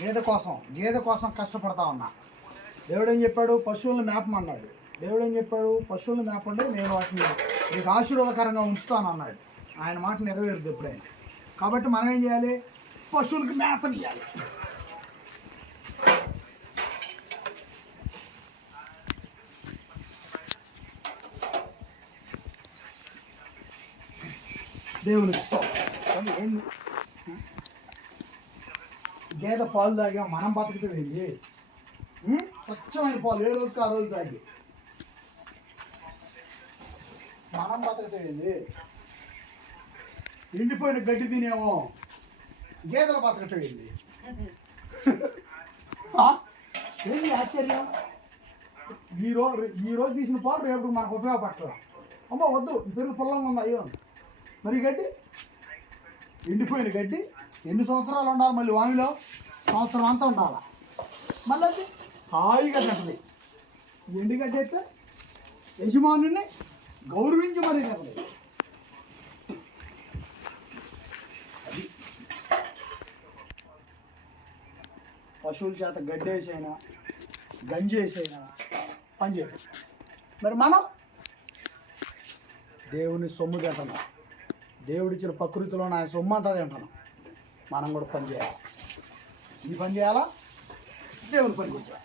గేదె కోసం గేదె కోసం కష్టపడతా ఉన్నా. దేవుడు ఏం చెప్పాడు? పశువులను మేపమన్నాడు. దేవుడు ఏం చెప్పాడు? పశువులను మేపండి నేను వాటిని మీకు ఆశీర్వాదకరంగా ఉంచుతాను అన్నాడు ఆయన మాట నెరవేరుద్ది ఎప్పుడైనా. కాబట్టి మనం ఏం చేయాలి? పశువులకి మేపనియాలి దేవునికి స్తోత్రం. గేదె పాలు తాగా మనం బతుకుతూ వెళ్ళి స్వచ్ఛమైన పాలు ఏ రోజుకి ఆ రోజు తాగి మనం బతుకుతూ వెళ్ళి ఎండిపోయిన గడ్డి తినేమో గేదెలు బతకటం వెళ్ళి ఏంది ఆశ్చర్యం? ఈ రోజు ఈ రోజు తీసిన పాలు రేపు మనకు ఉపయోగపడతాం అమ్మ వద్దు పెరుగు పొలంగా ఉంది అయ్యో. మరి గడ్డి? ఎండిపోయిన గడ్డి ఎన్ని సంవత్సరాలు ఉండాలి మళ్ళీ వామిలో సంవత్సరం అంతా ఉండాలి? మళ్ళీ అది హాయిగా తింటది ఈ ఎండుగడ్డి అయితే యజమానుని గౌరవించి మరీ తింటది పశువుల చేత గడ్డి వేసైనా గంజి వేసైనా పని చేయవచ్చు మరి మనం దేవుని సొమ్ము తింటున్నాం దేవుడిచ్చిన ప్రకృతిలో ఆయన సొమ్ము అంతా తింటున్నాం మనం కూడా పని చేయాలి. ఈ పని చేయాలా? దేవుని పని కూడా చేయాలి